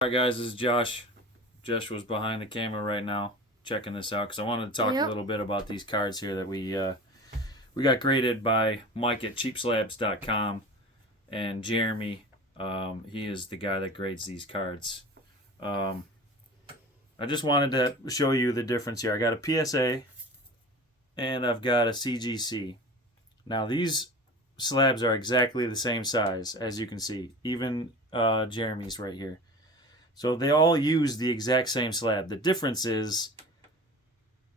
Alright guys, this is Josh. Josh was behind the camera right now checking this out because I wanted to talk a little bit about these cards here that we got graded by Mike at Cheapslabz.com and Jeremy. He is the guy that grades these cards. I just wanted to show you the difference here. I got a PSA and I've got a CGC. Now these slabs are exactly the same size as you can see. Even Jeremy's right here. So they all use the exact same slab. The difference is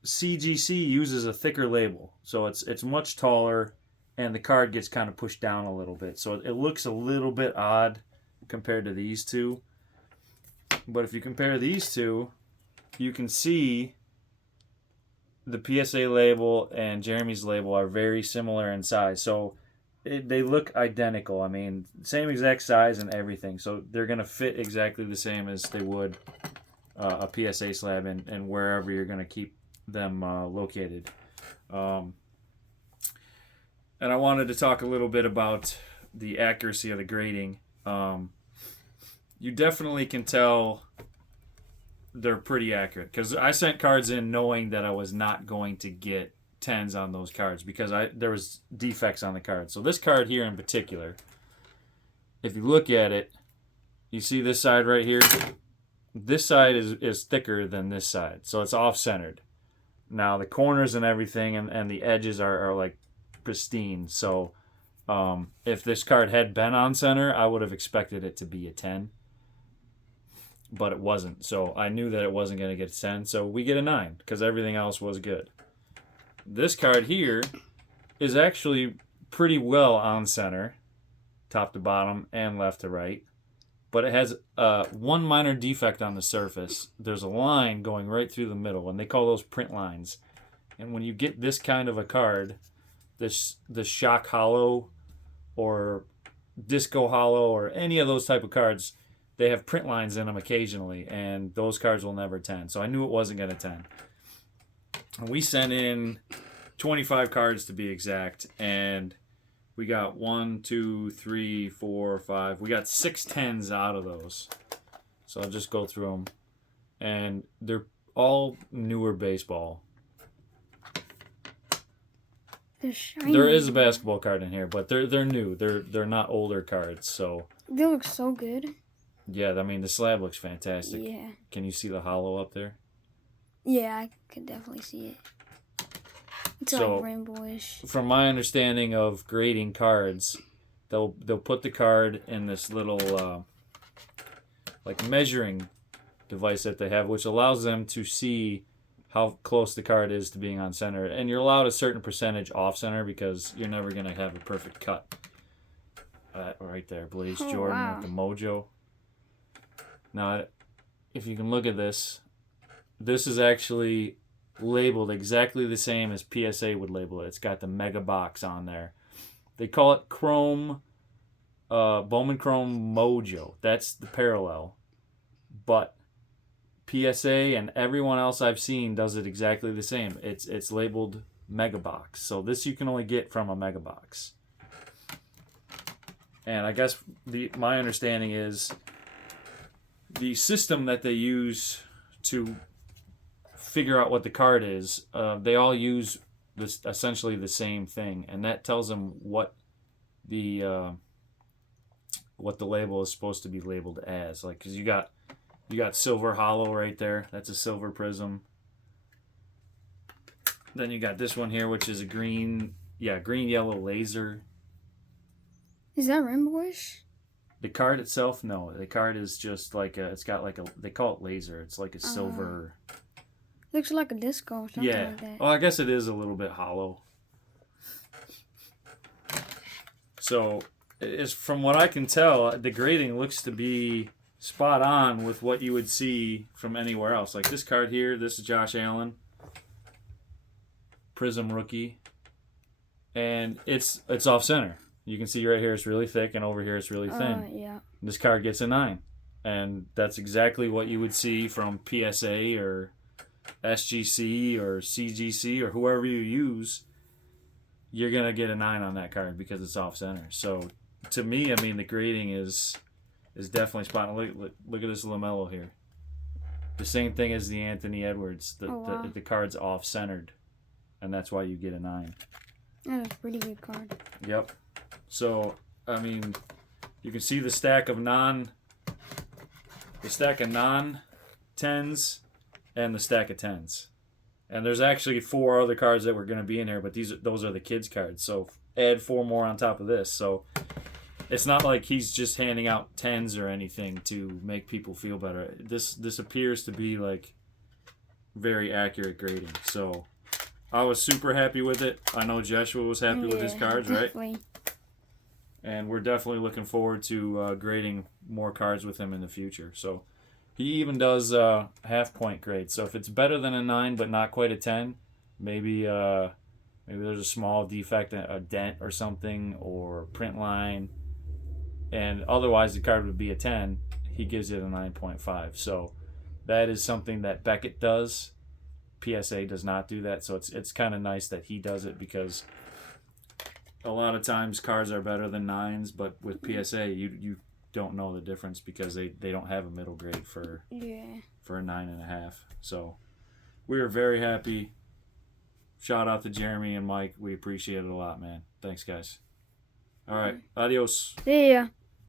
CGC uses a thicker label. So it's much taller and the card gets kind of pushed down a little bit. So it looks a little bit odd compared to these two. But if you compare these two, you can see the PSA label and Jeremy's label are very similar in size. So they look identical. I mean, same exact size and everything. So they're going to fit exactly the same as they would a PSA slab and wherever you're going to keep them located. And I wanted to talk a little bit about the accuracy of the grading. You definitely can tell they're pretty accurate because I sent cards in knowing that I was not going to get 10s on those cards because there was defects on the card. So this card here in particular, if you look at it, you see this side right here. This side is thicker than this side, so it's off-centered. Now the corners and everything and the edges are like pristine. So if this card had been on center, I would have expected it to be a 10. But it wasn't. So I knew that it wasn't going to get a 10. So we get a 9 because everything else was good. This card here is actually pretty well on center, top to bottom and left to right. But it has one minor defect on the surface. There's a line going right through the middle, and they call those print lines. And when you get this kind of a card, the Shock Hollow or Disco Hollow or any of those type of cards, they have print lines in them occasionally, and those cards will never 10. So I knew it wasn't going to 10. And we sent in 25 cards to be exact, and we got 1, 2, 3, 4, 5. We got 6 10s out of those. So I'll just go through them. And they're all newer baseball. They're shiny. There is a basketball card in here, but they're new. They're not older cards, so They look so good. yeah, I mean the slab looks fantastic. Yeah. Can you see the hollow up there? Yeah, I could definitely see it. It's So, like rainbowish. From my understanding of grading cards, they'll put the card in this little like measuring device that they have, which allows them to see how close the card is to being on center. And you're allowed a certain percentage off center because you're never going to have a perfect cut. Right there, Blaze Jordan wow. with the mojo. Now, if you can look at this, this is actually labeled exactly the same as PSA would label it. It's got the mega box on there. They call it Chrome, Bowman Chrome Mojo. That's the parallel. But PSA and everyone else I've seen does it exactly the same. It's labeled mega box. So this you can only get from a mega box. And I guess my understanding is the system that they use to figure out what the card is, they all use this essentially the same thing, and that tells them what the label is supposed to be labeled as. Like, because you got silver hollow right there. That's a silver prism. Then you got this one here, which is a green yellow laser. Is that rainbowish? The card itself, no. The card is just like they call it laser. It's like a silver. Looks like a disco or something like that. Well, I guess it is a little bit hollow. So, from what I can tell, the grading looks to be spot on with what you would see from anywhere else. Like this card here, this is Josh Allen, Prism rookie, and it's off center. You can see right here it's really thick, and over here it's really thin. Yeah. This card gets a 9, and that's exactly what you would see from PSA or SGC or CGC or whoever you use. You're gonna get a 9 on that card because it's off center. So to me, I mean, the grading is is definitely spot on. Look at this LaMelo here. The same thing as the Anthony Edwards. The card's off-centered, and that's why you get a 9. That's a pretty good card. Yep. So, I mean, you can see the stack of non-10s and the stack of 10s. And there's actually 4 other cards that were going to be in here, but those are the kids' cards. So add 4 more on top of this. So it's not like he's just handing out 10s or anything to make people feel better. This appears to be like very accurate grading. So I was super happy with it. I know Joshua was happy with his cards, definitely. right? And we're definitely looking forward to grading more cards with him in the future. So he even does half-point grades. So if it's better than a 9 but not quite a 10, maybe there's a small defect, a dent or something, or print line, and otherwise the card would be a 10, he gives it a 9.5. So that is something that Beckett does. PSA does not do that, so it's kind of nice that he does it, because a lot of times cards are better than 9s, but with PSA you don't know the difference because they don't have a middle grade for a 9.5. So we are very happy. Shout out to Jeremy and Mike. We appreciate it a lot, man. Thanks, guys. All right. Adios. See ya.